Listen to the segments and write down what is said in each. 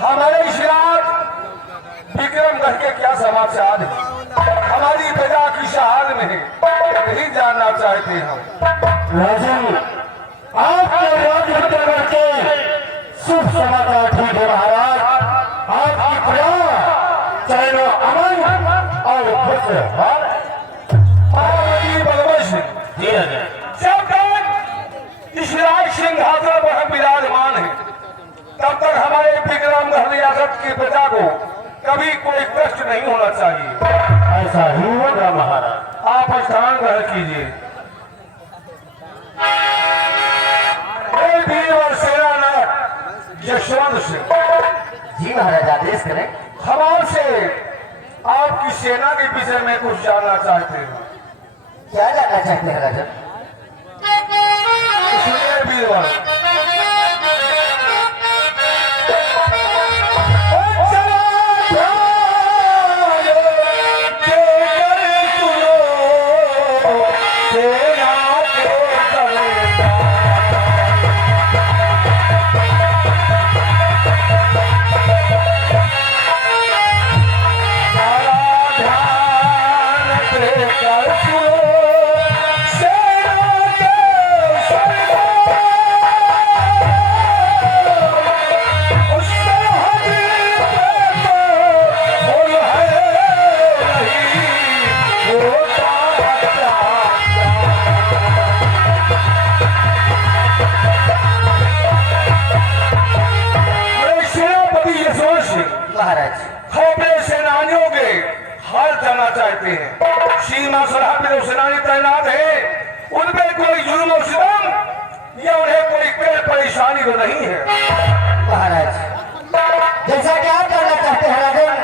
हमारे इशराक विक्रमगढ़ के क्या समाचार है, हमारी प्रजा की हाल में नहीं जानना चाहते हम। राजन, आपके राज्य के शुभ समाचार ठीक है महाराज। आपकी प्रजा चैन अमन और खुश है। बलवश जब तक इशराक सिंहासन पर हम विराजमान है, तब तक हमारे विक्रमगढ़ रियासत की प्रजा को कभी कोई कष्ट नहीं होना चाहिए। ऐसा ही होगा महाराज। आप स्थान ग्रहण कीजिए। वीर और सेनानायक यशवंत सिंह जी महाराज, आदेश करें। हम आपसे आपकी सेना के विषय में कुछ जानना चाहते हैं। क्या जानना चाहते हैं राजन? सुनिए वीरवर, चाहते हैं। सीमा सरहद में जो सेनानी तैनात है, उनमें कोई जुर्म और सितम या उन्हें कोई परेशानी तो नहीं है महाराज। जैसा कि आप जानना चाहते हैं राजन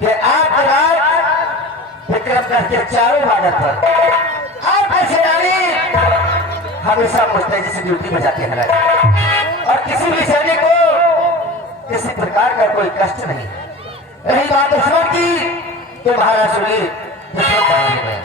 कि आपके राज विक्रमगढ़ के चारों बॉर्डर पर आपके सेनानी हमेशा मुस्तैदी से ड्यूटी बजाते हैं राजन, और किसी भी सैनिक को किसी प्रकार का कोई कष्ट नहीं है। रही बात दुश्मन की, तो महाराज सुनिए दुश्मन कहानी में।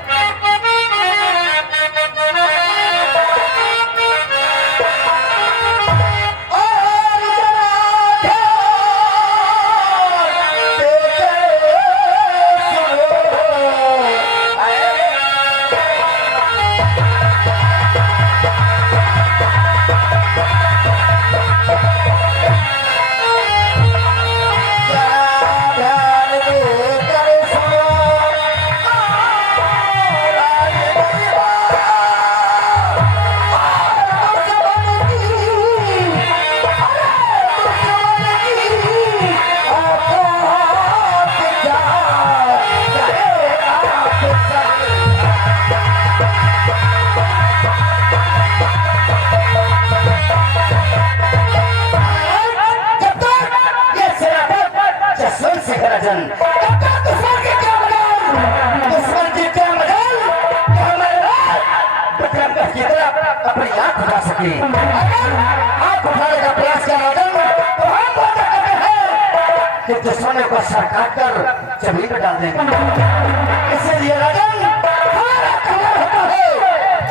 अपनी आंख उठा सके, आंख उठाने का प्रयास कर राजन, तो हम वादा करते हैं कि दुश्मनों को सरका कर जमीन में डाल देंगे। इसलिए राजन, हमारा कहना होता है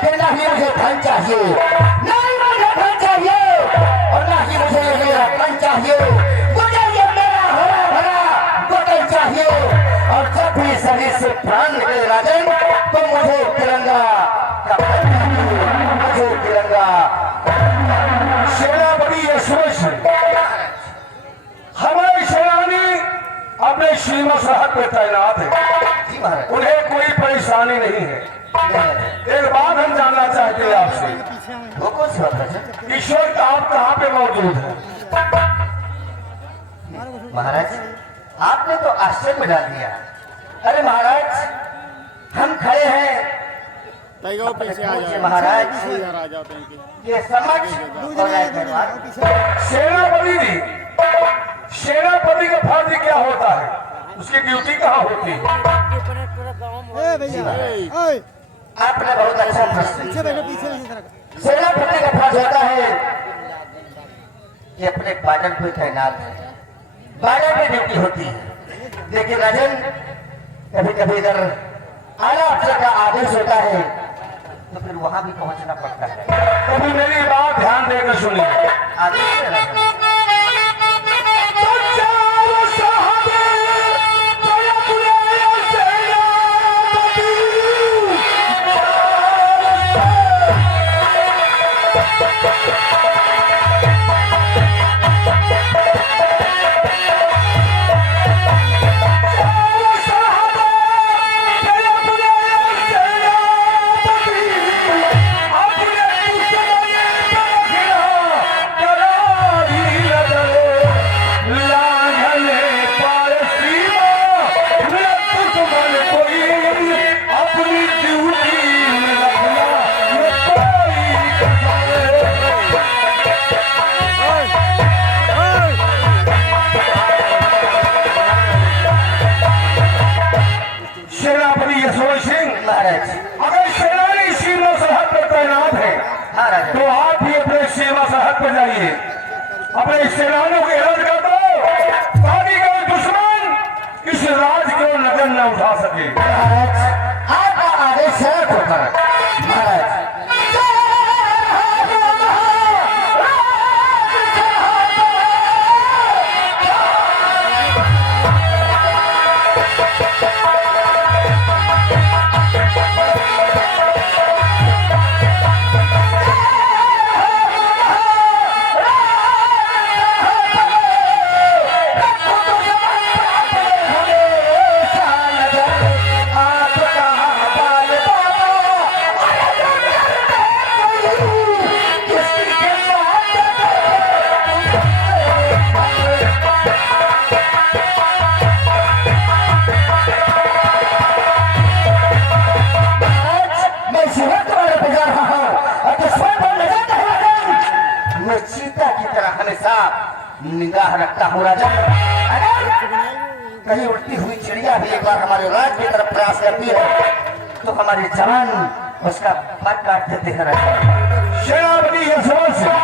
कि ना ही मुझे धन चाहिए, ना ही मुझे धन चाहिए, और ना ही मुझे ये मेरा धन चाहिए। मुझे ये मेरा हरा भरा वतन चाहिए, और जब भी शरीर से प्राण निकले राजन, तो मुझे तिरंगा तिरंगा। सेना बड़ी यशवंत है, हमारे सेनानी अपने सीमा सरहद पे तैनात है, उन्हें कोई परेशानी नहीं है। एक बात हम जानना चाहते हैं आपसे, वो कौन सी बात है? ईश्वर आप कहाँ पे मौजूद है? महाराज, आपने तो आश्चर्य में डाल दिया। अरे महाराज, हम खड़े हैं पीछे आ जाओ महाराज, आ जाते हैं कि ये समझ सेनापति जी, सेनापति का फर्ज क्या होता है, उसकी ड्यूटी कहाँ होती है? आपने बहुत अच्छा प्रश्न। सेनापति का फर्ज होता है कि अपने बॉर्डर पे तैनात है, बॉर्डर पे ड्यूटी होती है। लेकिन राजन, कभी कभी इधर आला अफसर का आदेश होता है तो फिर वहां भी पहुंचना पड़ता है। कभी मेरी बात ध्यान देकर सुनिए। आदेश है राजन। निगाह रखता हूँ राजन। अगर कहीं उड़ती हुई चिड़िया भी एक बार हमारे राज की तरफ प्रयास करती है तो हमारे जवान उसका फर काट देते हैं राजन। सेनापति यशवंत सिंह,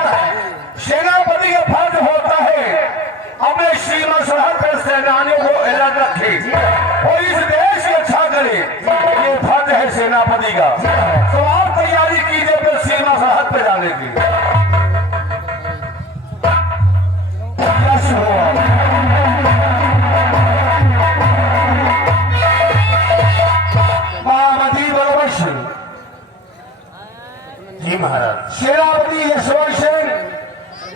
सेनापति का फर्ज होता है अपने सीमा सरहद पर सेनानियों को अलर्ट रखे और इस देश की रक्षा करे, ये फर्ज है सेनापति का। तो आप तैयारी कीजिए फिर सीमा सरहद पर जाने की। यश हुआ। महामती बलवंत सिंह, जी महाराज। सेनापति यशवंत सिंह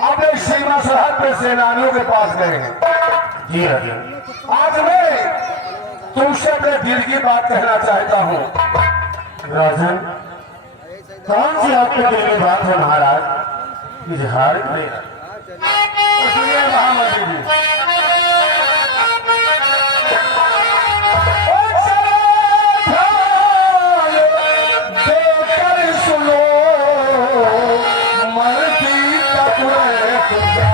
अपने सीमा सरहद पे सेनानियों के पास गए हैं। जी राजन। आज मैं तुमसे अपने दिल की बात कहना चाहता हूँ। राजन, कौन सी आपके दिल की बात है महाराज? इजहार करेगा। सुनिए महामंत्री जी। ओ चलो ध्यान देकर सुनो, मन की तकवे खुदा।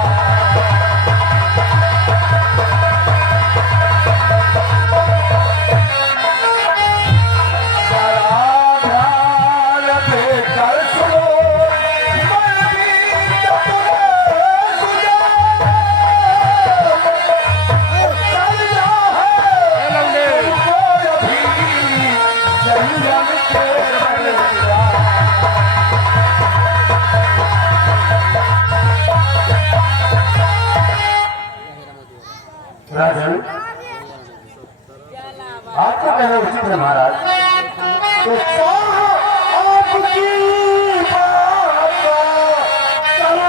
राजन, आपको कहना उचित है महाराज। तो आपकी बात चलो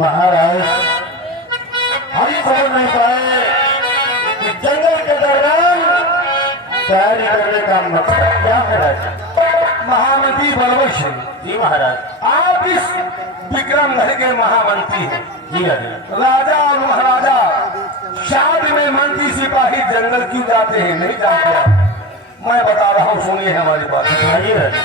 महाराज, हम समझ नहीं पाए कि जंगल के दौरान तैयारी करने का मकसद क्या है राजा? महामंत्री बलवंत सिंह जी महाराज। आप इस विक्रमगढ़ के महामंत्री हैं। जी राजा। राजा और महाराजा शादी में मंत्री सिपाही जंगल क्यों जाते हैं नहीं जानते आप? मैं बता रहा हूँ, सुनिए हमारी बात। जी राजा।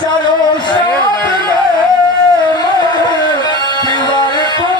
चलो साथ में दीवार तुम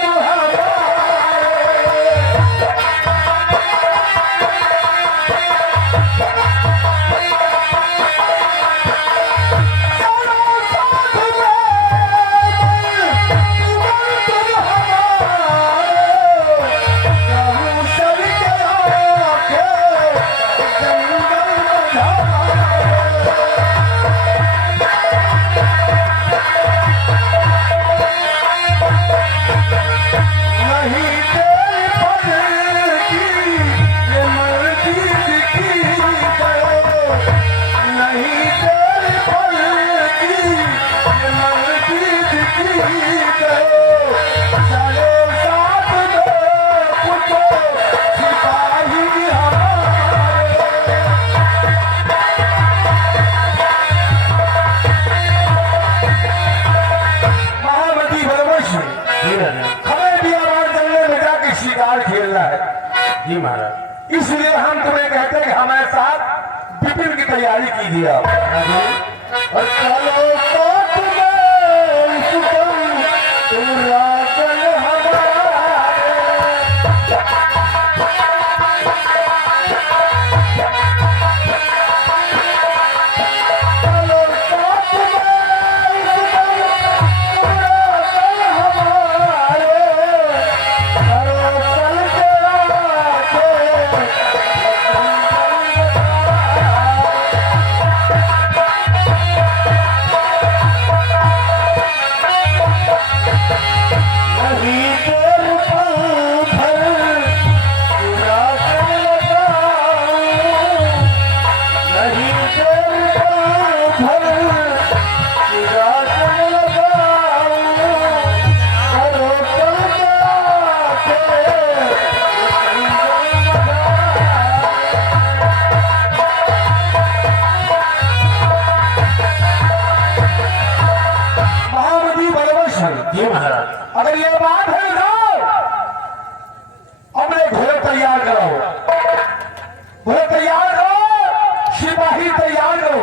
जी महाराज। इसलिए हम तुम्हें कहते हैं कि हमारे साथ विपिन की तैयारी कीजिए आप। और चलो साथ में तुम राजन हमारे सुदर्शन जी महाराज। अगर ये बात है तो अपने घोड़े तैयार करो, घोड़े तैयार करो, सिपाही तैयार करो।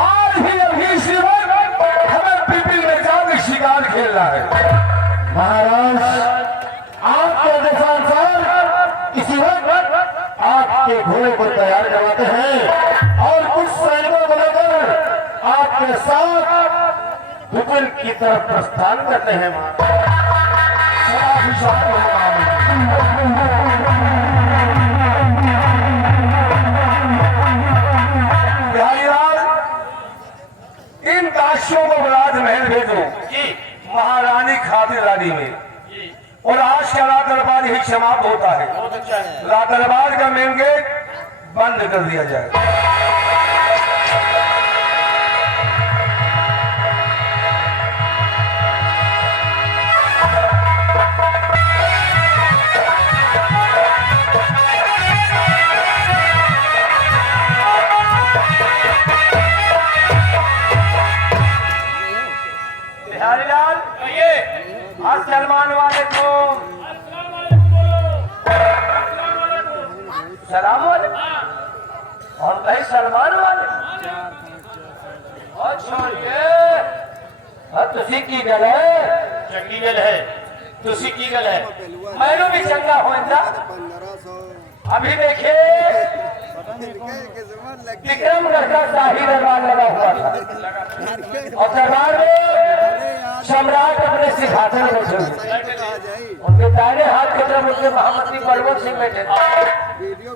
आज ही अभी शिवक हमें पिपिल में जाकर शिकार खेलना है। महाराज आपके देशानुसार इसी वक्त आपके घोड़े को तैयार करवाते हैं और कुछ सैनिकों को लेकर आपके साथ पिपिल की तरफ प्रस्थान करते हैं। इन दासियों को राजमहल भेजो महारानी खातिर रानी में, और आज का रात दरबार ही समाप्त होता है। रात दरबार का मेन गेट बंद कर दिया जाए। बिहारीलाल सलमान वाले को सलाम वाले और कहीं सलमान वाले तुसी की गल है, चंगी गल है, तुसी की गल है। मैनू भी चंगा हो अभी देखिए विक्रमगढ़ का शाही दरबार लगा हुआ था और दरबार में सम्राट अपने सिंहासन में बैठे हुए। उनके दाहिने हाथ की तरफ उनके महामंत्री बलवंत सिंह बैठे थे,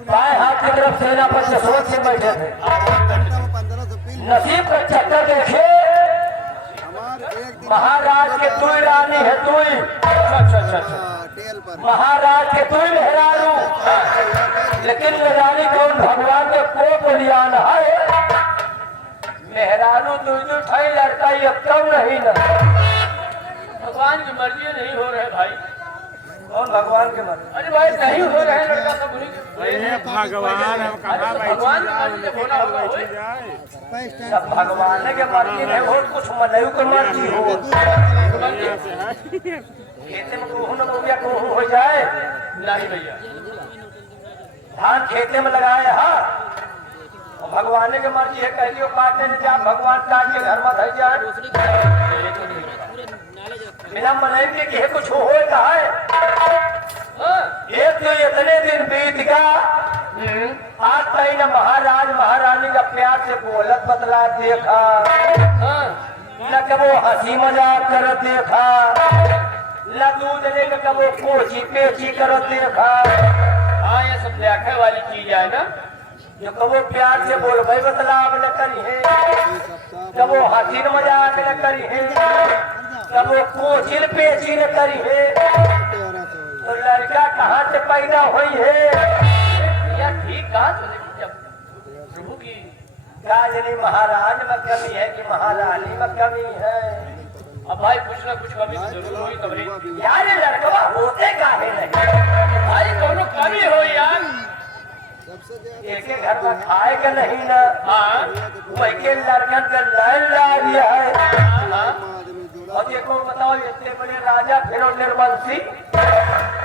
बाएं हाथ की तरफ सेनापति जसवंत सिंह बैठे थे। नसीब का चक्कर देखिए, महाराज के तुई रानी है, तुई महाराज के तुई मेहरारू, लेकिन रानी कौन भगवान के कोप लियान है। मेहरारू तुझ ठाई लड़का ये कम नहीं ना, भगवान की मर्जी नहीं हो रहे भाई। कौन भगवान के मर्जी? अरे भाई नहीं हो रहे लड़का तो भगवान हम कहाँ भगवान सब भगवान के मर्जी नहीं हो, कुछ मनयू के मर्जी हो। खेते में गेहूं न बोबिया गेहूं हो जाए नहीं भैया, धान खेते में लगाए हाँ, भगवान के मर्जी है। कहियो काटने न जा, भगवान काट के घर में धर जाए बिना मनई के कि कुछ हो कहा है। एक तो इतने दिन बीत गया, आज कहीं न महाराज महारानी का प्यार से बोलत बतला देखा, न कबो हंसी मजाक कर देखा, न दूसरे का कबो कोची पेची कर देखा। हाँ ये सब देखे वाली चीज है ना, जो कबो प्यार से बोल भाई बतलाव न करी है, कबो हंसी मजाक न करी है, कबो कोचिल पेची न करी है। तो लड़का कहाँ से पैदा हुई है या ठीक कहाँ से प्रभु की राजनी महाराज में कमी है कि महारानी में कमी है। अब भाई कुछ ना कुछ कमी जरूर हुई कभी यार, ये लड़का होते काहे नहीं भाई, कोनो कमी हो यार। एक घर में खाए का नहीं ना, वही के लड़कन का लाइन ला दिया है। और देखो बताओ इतने बड़े राजा फिर निर्वंशी,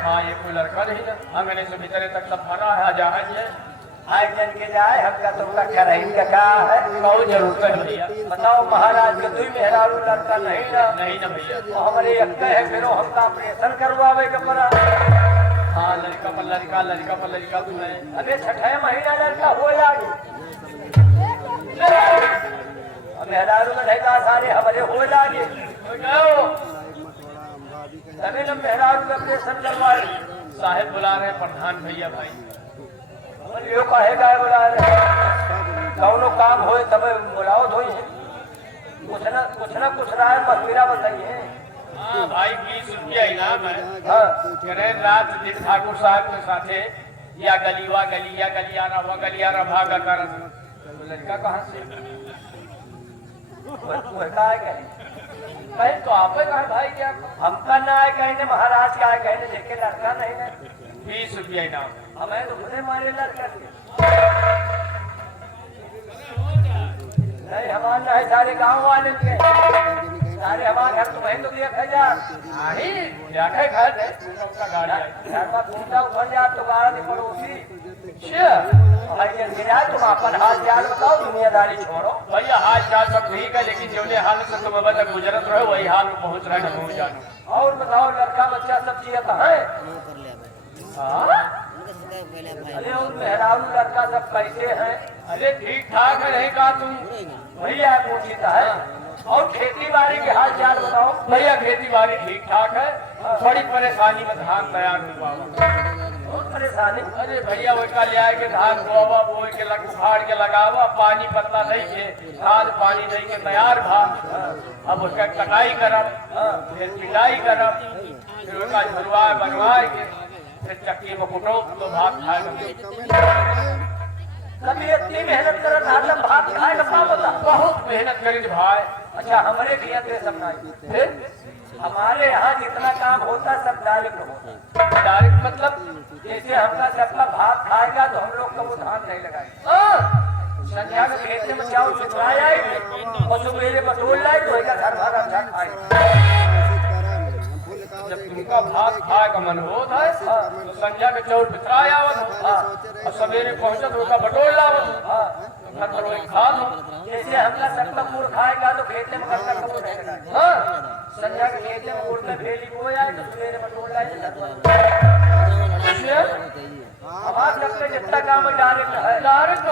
हाँ ये कोई लड़का नहीं ना, हमें से भीतर तक सब भरा है जहाज है। आए जन के जाए हमका तुमका खरहीन का कहा है बहुत जरूर कर भैया। बताओ महाराज के दुई मेहरारू लड़का नहीं ना, नहीं ना भैया, तो हमारे एक है फिर हमका ऑपरेशन करवावे के पड़ा। हाँ लड़का पर लड़का, लड़का पर लड़का तो है। अबे छठे महीना लड़का हो लागे, मेहरारू में ढका सारे हमारे हो लागे, तभी ना मेहरारू का ऑपरेशन करवाए। साहेब बुला रहे प्रधान भैया भाई, यो कहेगा बुला रहे, दोनों काम होए तब बुलाओ धोई है, कुछ ना कुछ राय मशविरा बताइए। हाँ भाई 20 रुपया इनाम है। हाँ करें रात दिन ठाकुर साहब के साथे या गलीवा गलिया गलियारा हुआ गलियारा भागा कर लड़का कहाँ से कहे तो आप कहे भाई क्या हमका ना है कहने महाराज का है कहने देखे लड़का नहीं है। 20 रुपया इनाम हमें तो खुदे मारे लड़का नहीं, हमारा है सारे गाँव वाले के अरे हमारे घर तो वहीं तो दिया था यार। नहीं क्या कहे घर है का गाड़ी आई घर का घूमता उखड़ जा तो बारह दिन पड़ोसी अच्छा भाई गिरा तुम अपन हाल चाल बताओ दुनियादारी छोड़ो। भैया हाल चाल सब ठीक है लेकिन जो हाल से तुम अब तक गुजरत रहे वही हाल में पहुंच रहे हैं पहुंच जानो। और बताओ लड़का बच्चा सब चीज तो है। हाँ? अरे और मेहरारू लड़का सब कैसे हैं? अरे ठीक ठाक है नहीं कहा तुम भैया पूछता है। और खेती बाड़ी के हाल चाल बताओ। भैया खेती बाड़ी ठीक ठाक है थोड़ी परेशानी में धान तैयार हुआ बहुत परेशानी। अरे भैया वो कल आए के धान बोवा बोए के उखाड़ के लगावा पानी पत्ता नहीं के खाद पानी नहीं के तैयार भा अब उसका कटाई करब फिर पिटाई करब फिर उसका झुरवाए बनवाए के फिर चक्की में कुटो तो भात खाए कभी इतनी मेहनत करत हालम भात खाए का बता। बहुत मेहनत करी भाई। अच्छा हमारे भैया तेरे सब नहीं फिर हमारे यहाँ जितना काम होता सब डायरेक्ट होता। डायरेक्ट मतलब जैसे हमका सबका भात खाएगा तो हम लोग का वो धान नहीं लगाएगा। संध्या के खेत में चावल छिटवाया और सुबह बटोल लाए तो घर भर अच्छा खाए। जब तुमका भात खाए का मन होता है तो संध्या के चौर पितराया आवत और सवेरे पहुंचत होगा बटोल लावत घर पर वही खा लो। जैसे हमका सबका पूर खाएगा तो खेत में घर का कबूर नहीं लगाएगा। संध्या के खेत में पूर में भेली बोया जाए तो सुबह बटोल लाए हमारे सबसे जितना काम डायरेक्ट है डायरेक्ट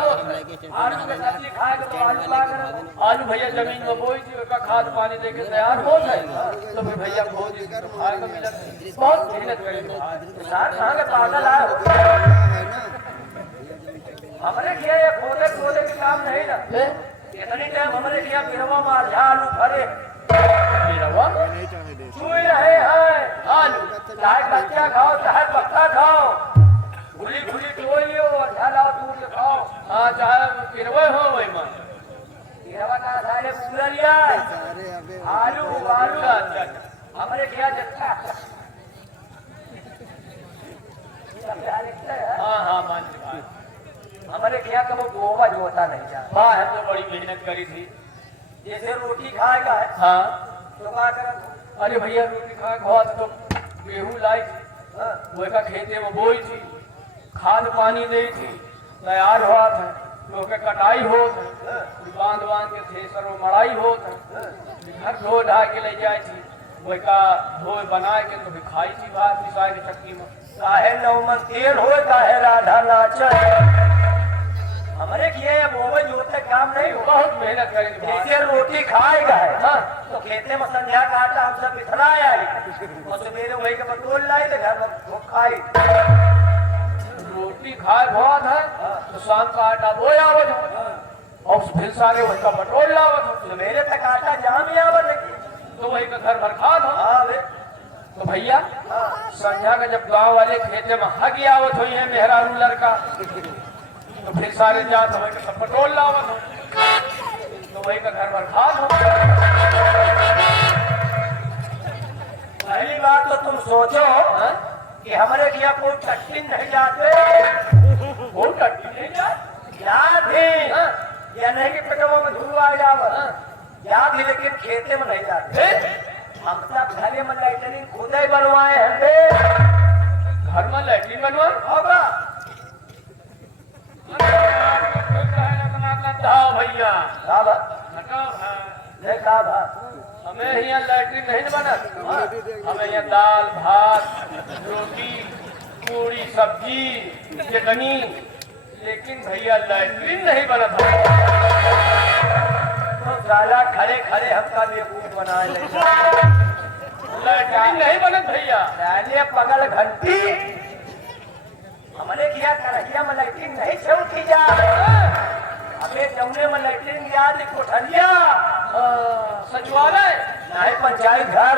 आलू के सब्जी खाएगा तो आलू ला कर आलू भैया जमीन में बोई थी उसका खाद पानी देके तैयार हो गए तो फिर भैया खो दी तो खाए का मिला बहुत मेहनत करी साथ कहाँ के पागल आए हो? हमारे किया ये खोदे खोदे के काम नहीं ना। इतनी टाइम हमारे किया बिरवा में आलू भरे छुई रहे हैं आलू चाहे कच्चा खाओ चाहे पत्ता खाओ खुली खुली टोलियो अच्छा लाओ दूर के खाओ। हाँ चाहे पिरवे हो वही मन बिरवा का सारे पूरा लिया आलू आलू हमारे किया जत्था हाँ हाँ मान हमारे किया का वो गोवा जो होता नहीं जाता। हाँ हम तो बड़ी मेहनत करी थी जैसे रोटी खाएगा है हाँ तो क्या करें? अरे भैया रोटी खाए बहुत तो गेहूं लाई वो का खेते में बोई थी खाद पानी दी थी तैयार हुआ था तो के कटाई हो बांध बांध के थ्रेसर में मड़ाई हो घर धो ढा के ले जाए थी वो का धोए बना के तो फिर खाई थी भात पिसाई की चक्की में काहे नौमन तेल हो काहे राधा नाचन हमारे किए मोबाइल जोते काम नहीं हो। बहुत मेहनत करी थी भाई। जैसे रोटी खाएगा है हाँ। तो खेते में संध्या का आटा हम सब बिथराया और सवेरे वही का बटोल लाई तो घर में वो खाई रोटी खाए बहुत है तो शाम का आटा बोया आवत और फिर सारे उसका बटोल लावत सवेरे तक आटा जाम आवत लगी तो वही का घर भर खा था हाँ वे तो भैया संध्या का जब गांव वाले खेते में हगी आवत हुई है मेहरारू लड़का तो फिर सारे जात वही का सब बटोल लावत हो तो वही का घर भर खा था। पहली बात तो तुम सोचो कि हमारे किया कोई कठिन नहीं जाते बहुत कठिन है यार याद ही या नहीं कि पेटों में धुआ जावत याद ही लेकिन खेते में नहीं जाते। हम सब घरे में लैटरिन खुद ही बनवाए हैं घर में लैट्रिन बनवा होगा भैया बाबा हटाओ हाँ। देखा बा हमें यहाँ लैट्रिन नहीं बनत हमें यहाँ दाल भात रोटी पूरी सब्जी चटनी लेकिन भैया लैट्रिन नहीं बनत तो साला खड़े खड़े हमका बेवकूफ बनाए लैट्रिन नहीं बनत भैया पहले पगल घंटी हमारे किया करहिया में लैट्रिन नहीं से उठी जा अबे जमुने में लैट्रिन याद कोठरिया सचिवालय नहीं पंचायत घर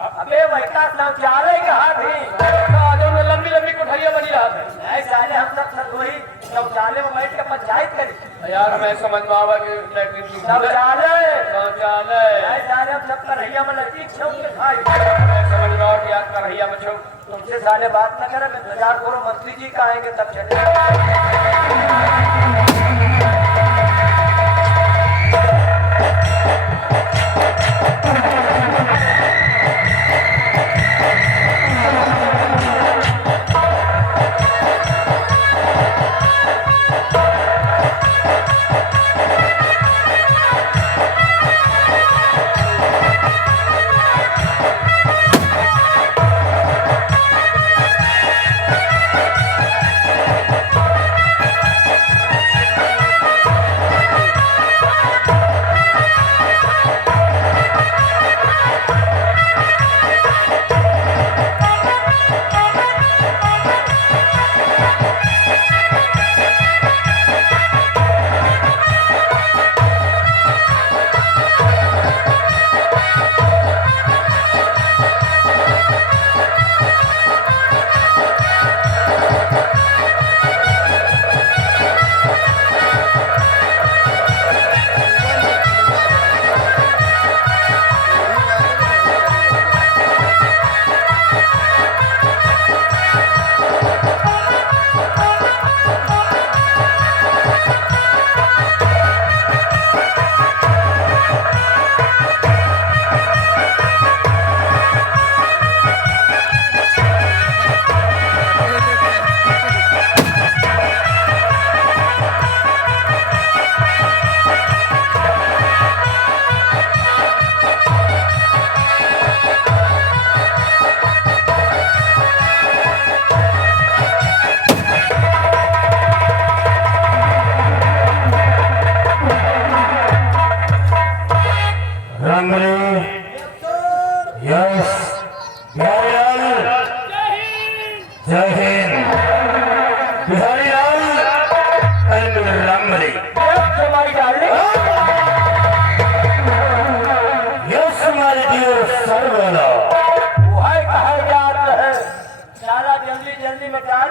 अबे वैसा शौचालय कहा भी में लंबी लंबी कोठरिया बनी रहा था नहीं साले हम सब वही शौचालय में बैठ के पंचायत करी यार हमें समझ में आवा कि लैट्रिन शौचालय शौचालय नहीं साले हम सब करहिया में लैट्रिन छौक के खाई हमें समझ में आवा कि यार करहिया में छो तुमसे साले बात न करें मैं 1000 करोड़ मंत्री जी का आएंगे तब चले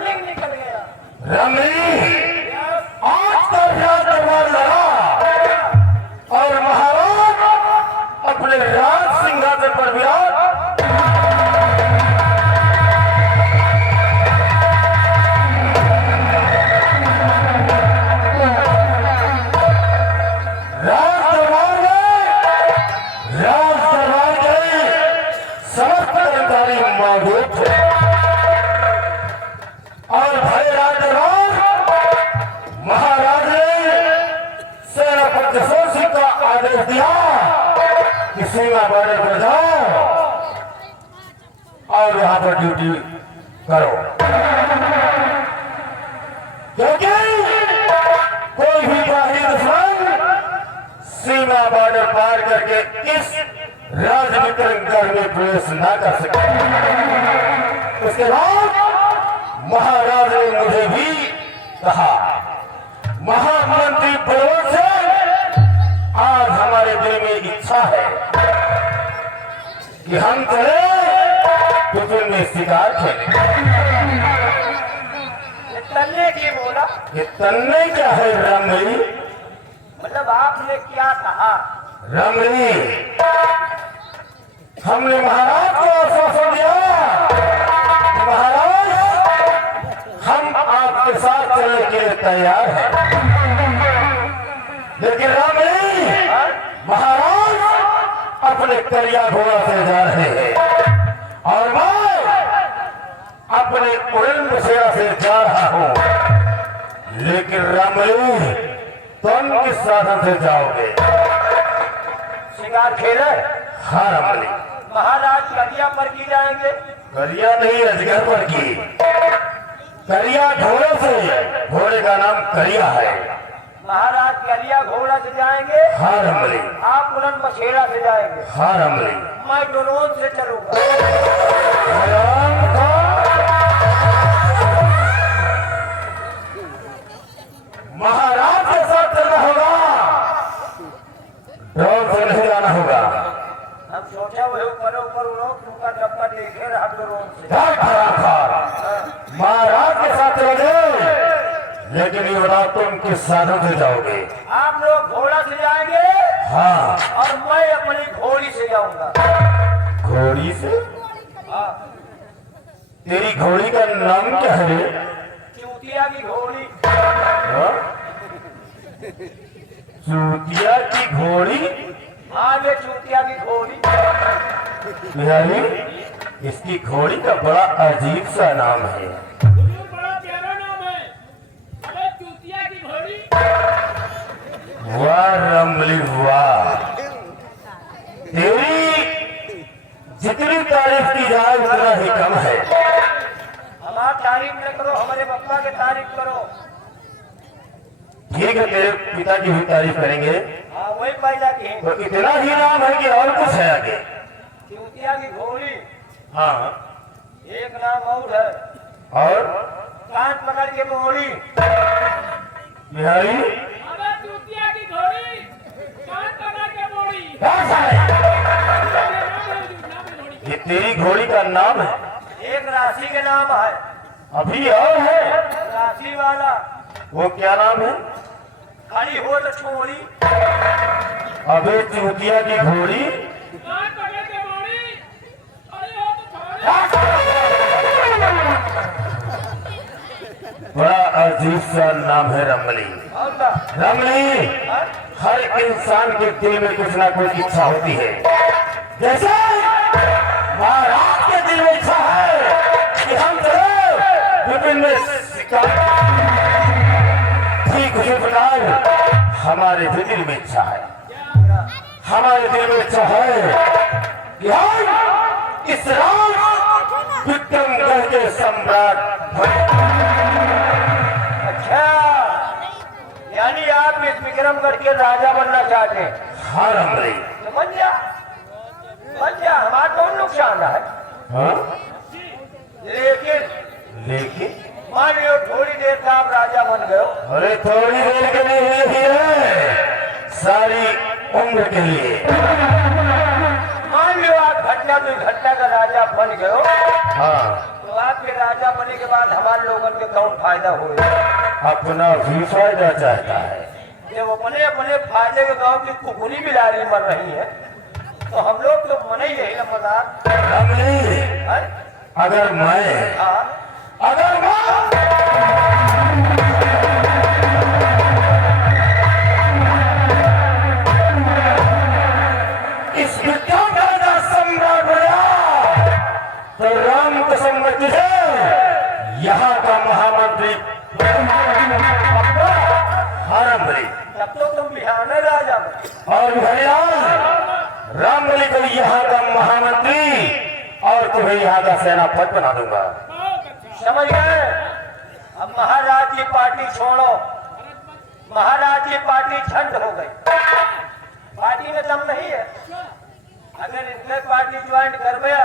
रनिंग निकल गया। रमणी आज का राज दरबार लड़ा और महाराज अपने राज सिंहासन पर विराज। समस्त कर्मचारी मौजूद थे और भय राजदरबार महाराज ने सेनापति सोसी का आदेश दिया कि सीमा बॉर्डर पर जाओ और यहाँ पर ड्यूटी करो, क्योंकि कोई भी बाहरी दुश्मन सीमा बॉर्डर पार करके इस राजमित्रगढ़ में प्रवेश न कर सके। उसके बाद महाराज ने मुझे भी कहा, महामंत्री बलवंत से आज हमारे दिल में इच्छा है कि हम चले पिपल में शिकार खेलें। ये तन्ने की बोला, ये तन्ने क्या है रमणी? मतलब आपने क्या कहा? रमणी, हमने महाराज को आश्वासन दिया, महाराज हम आपके साथ चलने के लिए तैयार हैं, लेकिन रमणी महाराज अपने करिया घोड़ा से जा रहे हैं और मैं अपने उड़न बसेरा से जा रहा हूं, लेकिन रमणी तुम किस साधन से जाओगे? शिकार खेले? हाँ रमणी। महाराज करिया पर की जाएंगे? करिया नहीं, अजगर पर की। करिया घोड़े से, घोड़े का नाम करिया है। महाराज करिया घोड़ा से जाएंगे? हाँ रमणी। आप बुलंद बछेरा से जाएंगे? हाँ रमणी। मैं ड्रोन से चलूंगा। महाराज के साथ चलना होगा, ड्रोन से नहीं जाना होगा। हम सोचा वो ऊपर ऊपर उड़ो, टूका टप्पा देखे रहा ड्रोन से। महाराज के साथ चलोगे, लेकिन ये बताओ तुम किस साधन से जाओगे? आप लोग घोड़ा से जाएंगे? हाँ। और मैं अपनी घोड़ी से जाऊंगा। घोड़ी से? हाँ। तेरी घोड़ी का नाम क्या है? चूतिया की घोड़ी। हाँ? चूतिया की घोड़ी? हाँ, ये चूतिया की घोड़ी। बिहारी, इसकी घोड़ी का बड़ा अजीब सा नाम है। बड़ा प्यारा नाम है। अरे चूतिया की घोड़ी। वाह रमली वाह, तेरी जितनी तारीफ की जाए उतना ही कम है। हमारी तारीफ न करो, हमारे पप्पा की तारीफ करो। ठीक है, तेरे पिता की भी तारीफ करेंगे। हाँ, वही पैदा की है। तो इतना ही नाम है कि और कुछ है आगे? चूतिया की घोड़ी। हाँ। एक नाम और है। और? कान पकड़ के मोड़ी। बिहारी, अरे चूतिया की घोड़ी, कान पकड़ के मोड़ी। ये तेरी घोड़ी का नाम है? एक राशि के नाम है। अभी और है? राशि वाला। वो क्या नाम है? खड़ी हो तो छोड़ी। अबे चूतिया की घोड़ी, कान पकड़ के मोड़ी, खड़ी हो तो छोड़ी। बड़ा अजीब सा नाम है रमली। रमली, हर इंसान के दिल में कुछ ना कुछ इच्छा होती है। जैसे महाराज के दिल में इच्छा है कि हम चले विभिन्न शिकार, ठीक उसी प्रकार हमारे भी दिल में इच्छा है, हमारे दिल में इच्छा है कि हम इस राज विक्रमगढ़ के सम्राट बने। अच्छा, यानी आप इस विक्रमगढ़ के राजा बनना चाहते हैं? हाँ रमली। तो बन जा, बन जा, हमारा कौन नुकसान है? हाँ? लेकिन मान लो थोड़ी देर का आप राजा बन गए। अरे थोड़ी देर के लिए ही है, सारी उम्र के लिए। मान लो आप घटना दुर्घटना का राजा बन गए। हाँ। तो आपके राजा बने के बाद हमारे लोगन के कौन फायदा हो? अपना भी फायदा चाहता है। जब अपने अपने फायदे के गांव की कुकुरी बिलारी मर रही है तो हम लोग तो मने ही यही मजाक। अगर मैं हाँ अगर मैं इस विद्या का सम्राट बना तो राम कसम तुझे यहाँ का महामंत्री हारमबली तब तो तुम बिहार राजा बने। और रामबली को यहाँ का महामंत्री और तुम्हें यहाँ का सेनापति बना दूंगा। समझ गए? अब महाराज की पार्टी छोड़ो। महाराज की पार्टी झंड हो गई। पार्टी में दम नहीं है। अगर इसमें पार्टी ज्वाइन कर गया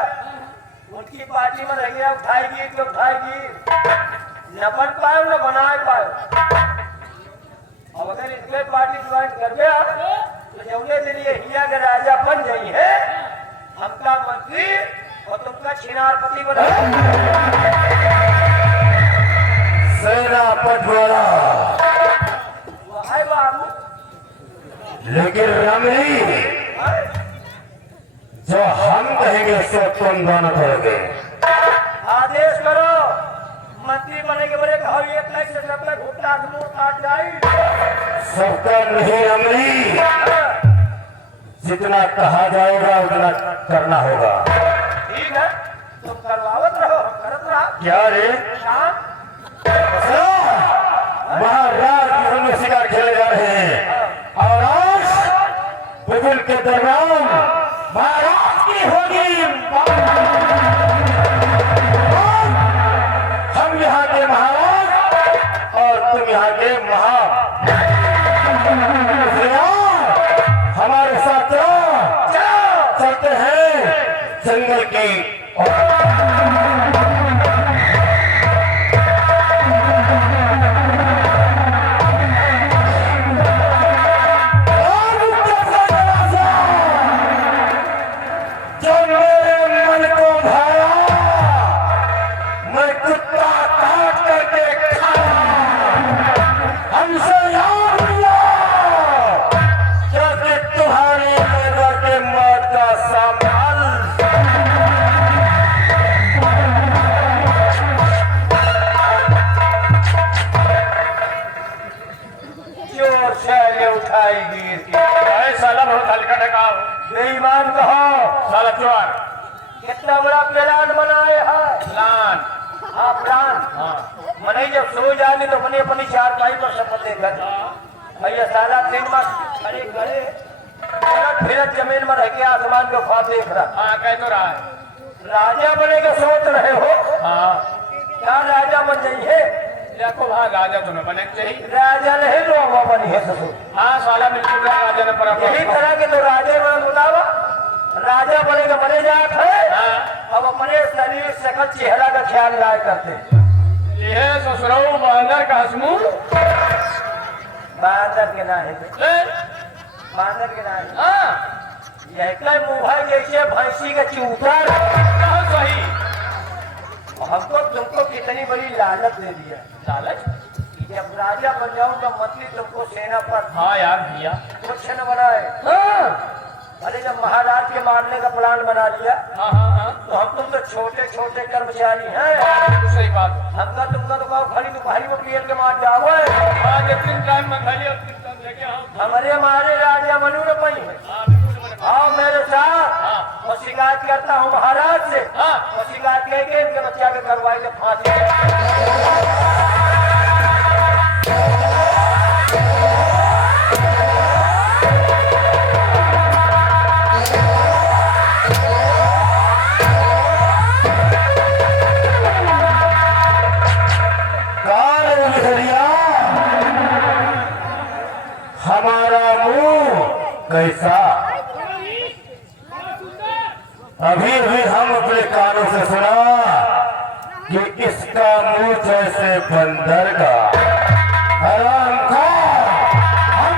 उनकी पार्टी में रह गया उठाएगी तो उठाएगी, न बन पाए न बना पाए। अब अगर इसमें पार्टी ज्वाइन कर गया तो जौने दिन ये हिया के राजा बन गई है, हमका मंत्री और तुमका छिनारपति बना। सेनापति बना है बाबू। लेकिन रमणी जो हम कहेंगे सो तुम दोनों करोगे। आदेश करो। मंत्री बने के बड़े कहो एक लाख से सब में घुटना मुंह काट जाए। सबका नहीं रमणी, जितना कहा जाएगा उतना करना होगा। ठीक है तुम करवावत रहो हम करत रहा। क्या रे? शाम महाराज की में शिकार खेले जा रहे हैं और आज बुजुर्ग के दरमियान महाराज की होगी। हम यहाँ के महाराज और तुम यहाँ के महा। हमारे साथ चलते हैं जंगल की बेईमान कहो साला चोर कितना बड़ा प्लान बनाए है। प्लान। हाँ प्लान। मने जब सो जाने तो अपनी अपनी चारपाई पर शपथ लेकर भैया सारा दिन में खड़े खड़े फिर जमीन में रह के आसमान को ख्वाब देख रहा। हाँ कह तो रहा है। राजा बने के सोच रहे हो? हाँ क्या राजा बन जाइए? देखो भाई राजा तुम्हें बने चाहिए। राजा नहीं तो बनी है ससुर। हाँ साला बिल्कुल राजा ने पर यही तरह के तो राजे में बुलावा राजा बनेगा बने जात है। अब अपने शरीर सकल चेहरा का ख्याल लाए करते। यह ससुराल बांदर का हसमू बांदर के ना है। बांदर के ना है। यह मुँह जैसे भैंसी का चूतर। सही। हमको तुमको कितनी बड़ी लालच दे दिया। लालच? जब राजा बन जाऊंगा मंत्री तुमको सेना पर हाँ यार भैया कुछ न बनाए। अरे जब महाराज के मारने का प्लान बना लिया तो हम तुम तो छोटे छोटे कर्मचारी हैं। तो सही बात। हमका तुमका तो कहो खड़ी दोपहरी में पीएल के मार जाओ। टाइम में खाली लेके हमारे मारे राजा बनू न पई है। आओ मेरे साथ। मैं शिकायत करता हूँ महाराज से। मैं शिकायत करके इनके बच्चा के करवाई के फांसी। हमारा मुंह कैसा? अभी भी हम अपने कानों से सुना कि इसका मुंह जैसे बंदर का। हराम खा हम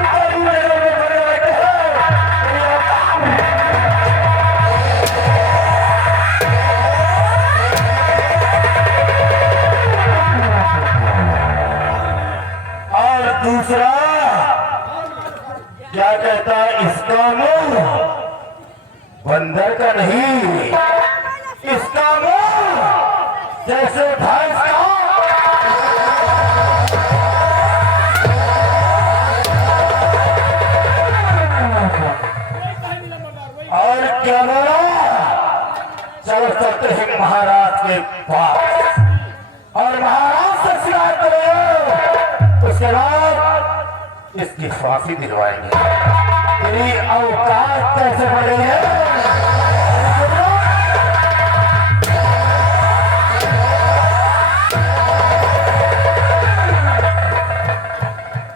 लगता इसका मुंह बंदर का नहीं, इसका मुंह जैसे भैंस का। और क्या बोला? चलो चलते हैं महाराज के पास और महाराज से शिकायत करेंगे। उसके बाद इसकी फांसी दिलवाएंगे। तेरी औकात कैसे बढ़ी है?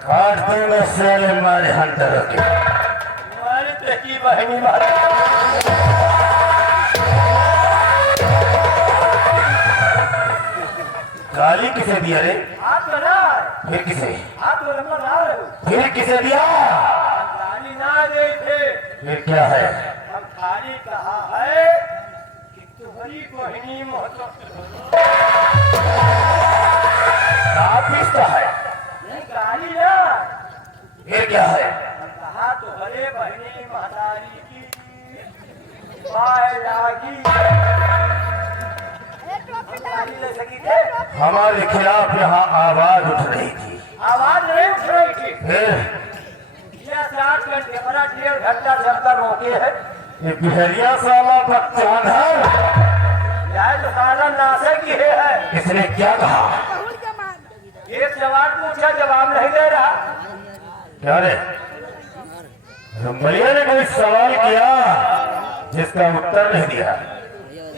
काट दूंगा साले मारे हंटरों के। हमारी तकी बहनी मारा। गाली किसे दिया रे? आप तो ना, फिर किसे? आप तो नंबर ला रहे हो। फिर किसे दिया? गाली ना दे थे, फिर क्या है? हम खाली कहा है कि तुम्हारी बहनी महत्व ऑफिस का है। नहीं, गाली ना। फिर क्या है? हम कहा तुम्हारे बहनी महतारी की पाए लागी। हम गाली ले सकी थे, हमारे खिलाफ यहाँ आवाज उठ रही थी। आवाज नहीं उठ रही थी। फिर यह 4 घंटे हमारा 1.5 घंटा चलकर रोके है। ये बिहरिया साला बच्चा यह तो सारा नाशक ही है। इसने क्या कहा? एक सवाल पूछा, जवाब नहीं दे रहा। क्या रे? रंबलिया ने कोई सवाल किया जिसका उत्तर नहीं दिया।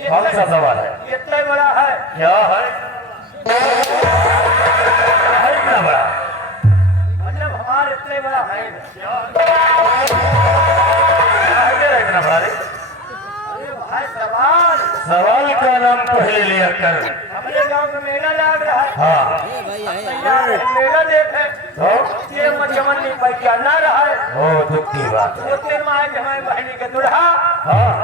कौन सा सवाल है? इतना बड़ा है। क्या है? है इतना बड़ा? मतलब हमारे इतने बड़ा है ना। क्या है तेरा इतना बड़ा रे? अरे भाई, सवाल सवाल का नाम पहले लिया कर। हमारे गांव में मेला लग रहा है। हाँ यार, मेला देखे तो ये मचमन नहीं पाई क्या ना रहा है। ओ दुख की बात है। उतने में आज हमारी बहनी के दुल्हा हाँ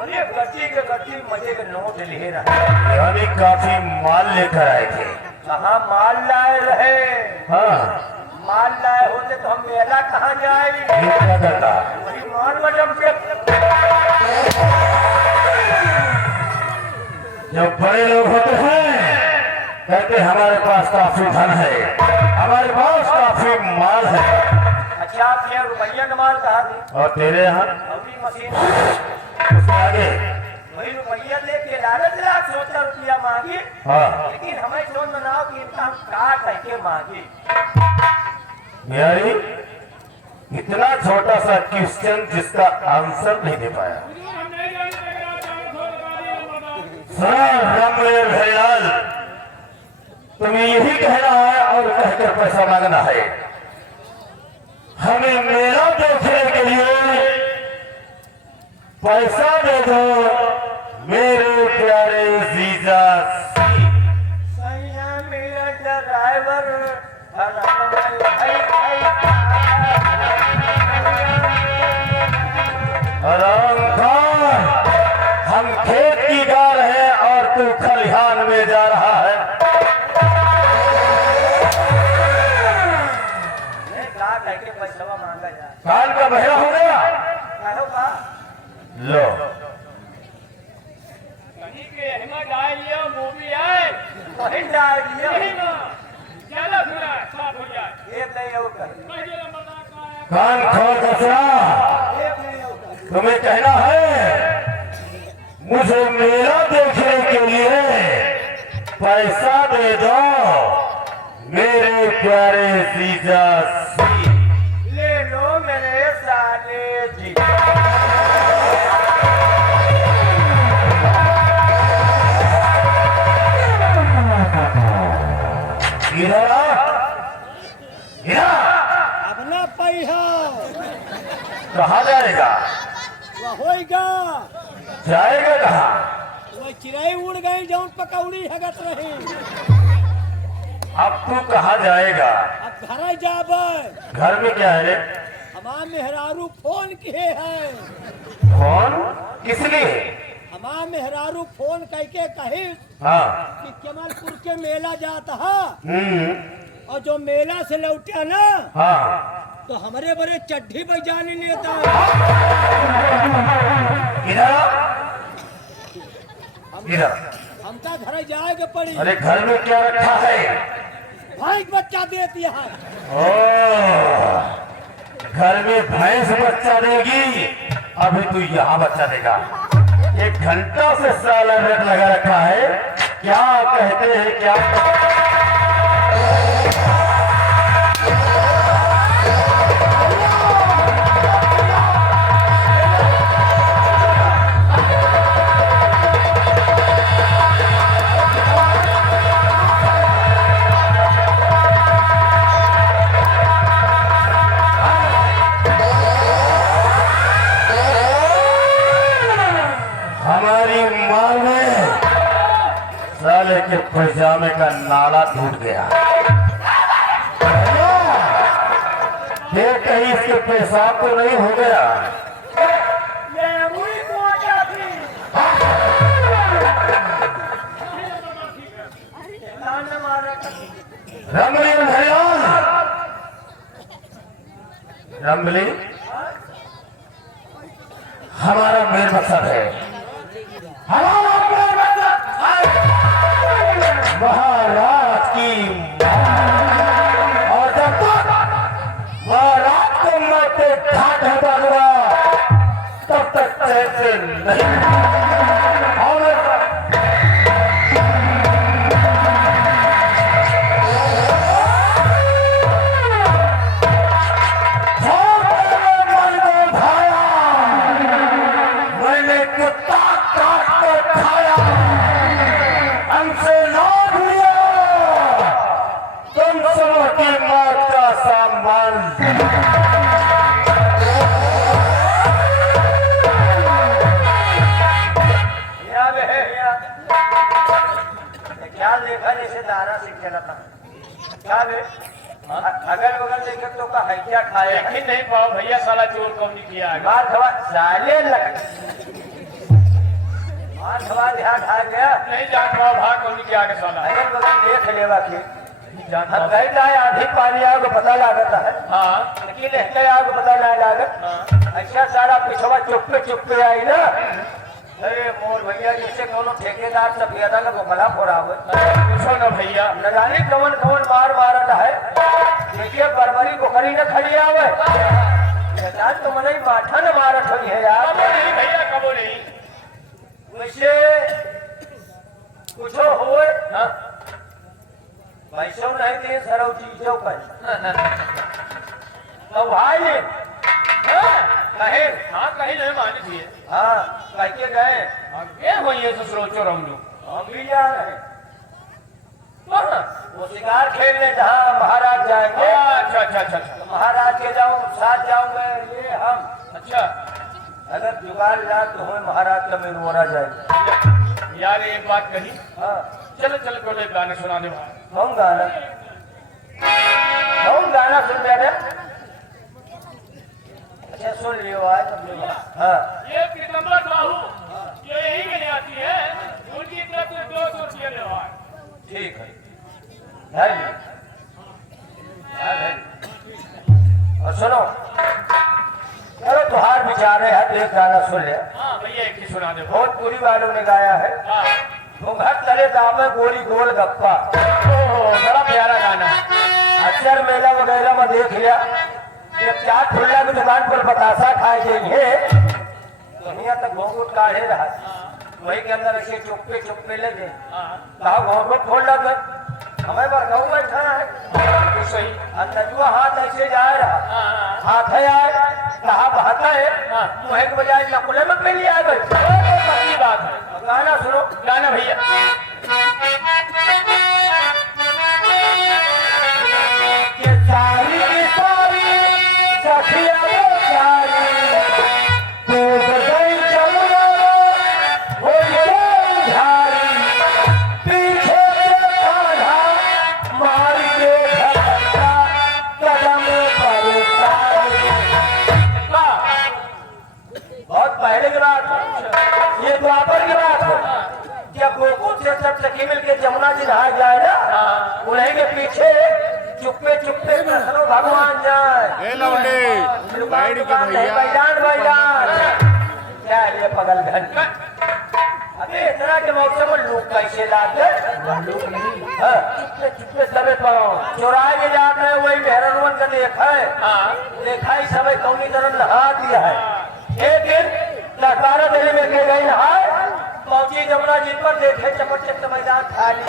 और ये गट्टी मजे के नोट लिए रहा। यानी काफी माल लेकर आए थे। कहाँ माल लाए रहे? हाँ माल लाए होते तो हम मेला कहाँ जाए? ये क्या करता? वही माल मजम के। जब बड़े लोग होते हैं कहते हमारे पास काफी धन है, हमारे पास काफी माल है। अच्छा, आप ये रुपया का माल कहा थी? और तेरे यहाँ अभी मशीन उसके आगे? वही रुपया लेके लालच लाख 70 रुपया मांगी। हाँ लेकिन हमें जो मनाओ कि इनका हम का करके मांगे। यारी इतना छोटा सा क्वेश्चन जिसका आंसर नहीं दे पाया। रमले भैयाल, तुम्हें यही कहना है और कहकर पैसा मांगना है। हमें मेला देखने के लिए पैसा दे दो मेरे प्यारे जीजा। सही है मेरा ड्राइवर। आराम खान, हम खेत की गा रहे हैं और तू खलिहान में जा रहा है। का करके पैसा मांगा जाए। कान का बहरा हो गया। कहो का लो कहीं के हिम्मत डाल लिया, मूवी आए वही डाल लिया। ज्यादा खुला साफ हो जाए। एक नहीं होगा। कान खोल कर सुना। एक नहीं होगा। तुम्हें कहना है मुझे मेला देखने के लिए पैसा दे दो मेरे प्यारे जीजा। ले लो मेरे साले जी। इधर आ, इधर आ। अपना पैसा कहाँ जाएगा? होएगा। जाएगा कहाँ? वो चिड़ै उड़ गई जौन पकौड़ी हगत रही। अब तू कहाँ जाएगा? अब घर जाबे। घर में क्या है रे? हमार मेहरारू फोन किए है। कौन? किस लिए? हमार मेहरारू फोन करके कही हाँ कि कमलपुर के मेला जाता है और जो मेला से लौटे ना हाँ तो हमारे बड़े चड्ढी पर जान ही लेता है। इधर इधर। हम तो घर जाएगा पड़ी। अरे घर में क्या रखा है? भैंस बच्चा देती है। ओ, घर में भैंस बच्चा देगी, अभी तू यहाँ बच्चा देगा। 1 घंटा से साला रेट लगा रखा है, क्या कहते हैं क्या? हमारी माँ ने साले के पैजामे का नाला टूट गया। ये कहीं इसके पेशाब तो नहीं हो गया? रमली भैयान, रमली हमारा मेन मकसद है, हमारा मेन मकसद महाराज की और जब तक महाराज को मैं पे घाट हटा दूंगा तब तक चैन से नहीं। और क्या देखा जैसे दाना सीख चला था क्या बे? अगल बगल देखे तो का है क्या खाए लेकिन नहीं पाओ भैया, साला चोर कौन नहीं किया है? मार खवा साले लग मार खवा ध्यान आ गया। नहीं जान पाओ भाग कौन नहीं किया आगे साला। अगल बगल देख लेवा के नहीं जान हम पाओ। गए जाए आधी पानी आग पता लागत है, हाँ लेकिन रहते आग पता नहीं लागत। अच्छा सारा पिछवा चुप्पे आई ना। अरे मोर भैया जैसे कोनो ठेकेदार सफेदा का बोकला फोड़ावे। पूछो ना भैया, न जाने कवन कवन मार मारत है। देखिए बरबरी बोकरी न खड़ी आवे। यार तो मने माठा न मारत हुई है यार। कबो नहीं भैया, कबो नहीं। वैसे कुछो होए हाँ वैसो नहीं दे सरौ चीजों पर। तो भाई कहे हाँ कहीं नहीं मानी थी। हाँ कह के गए ये हो ये तो सोचो रहूं हम भी जा रहे वो शिकार खेलने जहाँ महाराज जाएंगे। अच्छा अच्छा अच्छा अच्छा तो महाराज के जाऊँ साथ जाऊंगे ये हम। अच्छा अगर जुगाड़ ला तो हमें महाराज का मेनोरा जाएगा। यार एक बात कही, हाँ चलो चलो कोई गाने सुना दे भाई। कौन गाना सुन रहे? अच्छा सुन लियो आज तुम लोग। हाँ ये पितंबर बाहू ये यही के लिए आती है, उनकी तरफ से 200 रुपये ले भाई। ठीक है धर लो। हाँ, धर लो। और सुनो चलो तुहार विचार है तो एक गाना सुन ले। हाँ भैया एक ही सुना दे। भोजपुरी वालों ने गाया है हाँ घूंघट तले दामे गोरी गोल गप्पा। ओह बड़ा प्यारा गाना है। अक्सर मेला वगैरह में देख लिया जब चाट खुल्ला की दुकान पर बतासा खाए जाएंगे तो यहाँ तक घोंघट काढ़े रहा। वही के अंदर ऐसे चुप्पे लगे कहा घोंघट खोल लगे हमें बरगाऊ बैठा है तो सही। अंदजुआ हाथ ऐसे जा रहा हाँ हाथ है आए कहा बहता है मुहे के बजाय नकुले में पहले आ गए। पक्की बात है। गाना सुनो गाना भैया। के सारी की सारी सखिया वो सारी तो बजाई चलो हो गई झारी पीछे से कान्हा मार के धक्का कदम पर उतारी। बहुत पहले की बात है, ये द्वापर की बात है। जब गोकुल से सब सखी मिलके जमुना जी नहा जाए ना उन्हीं के पीछे चुप्पे चुप्पे कृष्ण भगवान जाए ए लवंडे बैठ के भैया बैलान बैलान क्या रे पगल घन अबे इतना के मौसम में लोग कैसे लाते चुप्पे चुप्पे सबे पाओ चुराए के जात रहे वही भैरवन का देखा ही सब कौनी तरह नहा दिया है एक दिन 10-12 दिन में के गई नहाए पहुंची जमुना जी पर देखे चमक चक मैदान खाली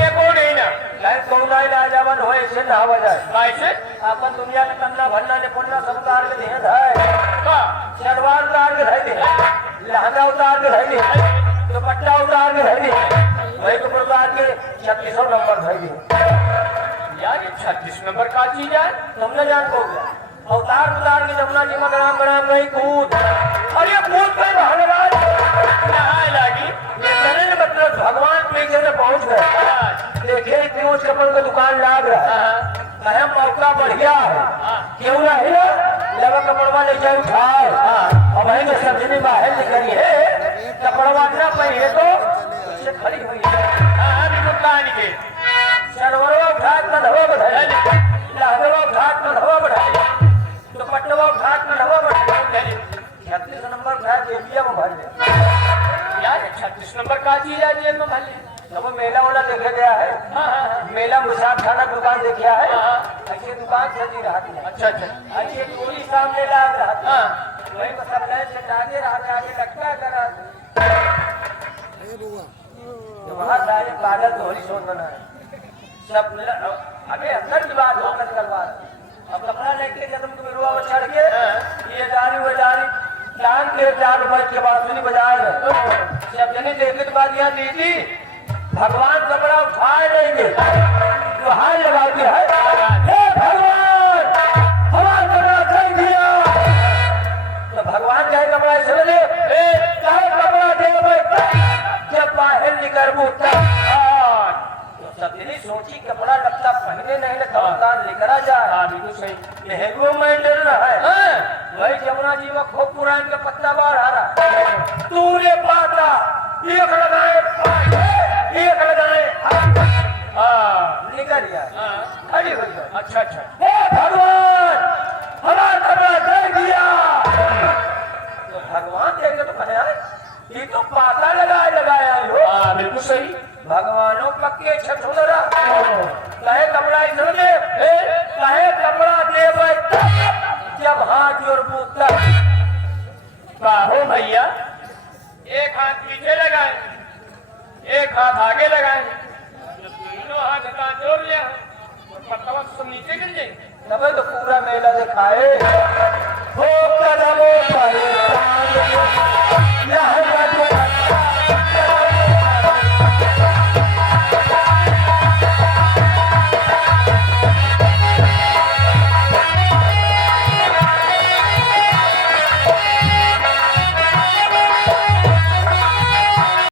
ये कौन है ना कहीं कौना लाजवन हो ऐसे नहावा जाए कैसे अपन दुनिया में तन्ना भरना ने पुन्ना सब उतार के दिए है शलवार उतार के रह दे लहंगा उतार के रह दे दुपट्टा उतार के रह दे वही को प्रकार के 3600 नंबर रह दे यार ये 36 नंबर का चीज है तुमने जान को गया उतार के जमुना जी में गराम गराम नहीं कूद अरे कूद पे महाराज नहाए लगी कहने ने मतलब भगवान पीछे से पहुंच गए देखे इतनी उस कपड़ का दुकान लाग रहा है अहम मौका बढ़िया है क्यों ना है लगा कपड़वा ले जाए उठाओ और वहीं जो सब्जी में बाहर निकली है कपड़वा ना पहने तो उससे खड़ी हुई है दुकान के सरवरवा घाट में धवा बढ़ाई लहंगवा घाट में धवा बढ़ाई दुपट्टवा घाट में धवा बढ़ाई 36 नंबर घाट एरिया में भर ले यार 36 नंबर का चीज है जेल में भले तो मेला वाला देखे गया है मेला मुसाफ खाना दुकान देखा है ऐसी दुकान सजी रहा थी अच्छा अच्छा ऐसी पूरी सामने लाग रहा था वही को सब लाइन से आगे रहा आगे लगता करा तो वहाँ सारे पागल तो होली सोन बना है सब अबे अंदर की बात होकर करवा अब कपड़ा लेके कदम को बिरुआ में चढ़ के ये जारी वो जारी डांग के 4 रुपए के बाद सुनी बाजार में जब जने देखे तो बात यहाँ दीदी भगवान कपड़ा उठाए लेंगे तो हाथ लगाती है हे भगवान हमारा कपड़ा खरीद दिया तो भगवान चाहे कपड़ा ऐसे ले चाहे कपड़ा दे जब बाहर निकल मुझता सबने सोची कपड़ा लगता पहने नहीं लगता दुकान लेकर आ जाए बिल्कुल सही नेहरू में ले रहा है वही जमुना जी में खूब पुरान का पत्ता बाहर आ रहा तूने पाता एक लगाए निकल गया खड़ी हो गई अच्छा अच्छा हे भगवान हमारा कपड़ा दे दिया तो भगवान देंगे तो कहे ये तो पाता लगाया हो बिल्कुल सही भगवानों पक्के छठोदरा कहे कपड़ा इधर दे कहे कपड़ा दे जब हाथ जोड़ पूछता बाहो भैया एक हाथ पीछे लगाए एक हाथ आगे लगाए जब दोनों हाथ हटा जोड़ लिया और पत्ता सब नीचे गिर जाए तब तो पूरा मेला दिखाए हो कदमों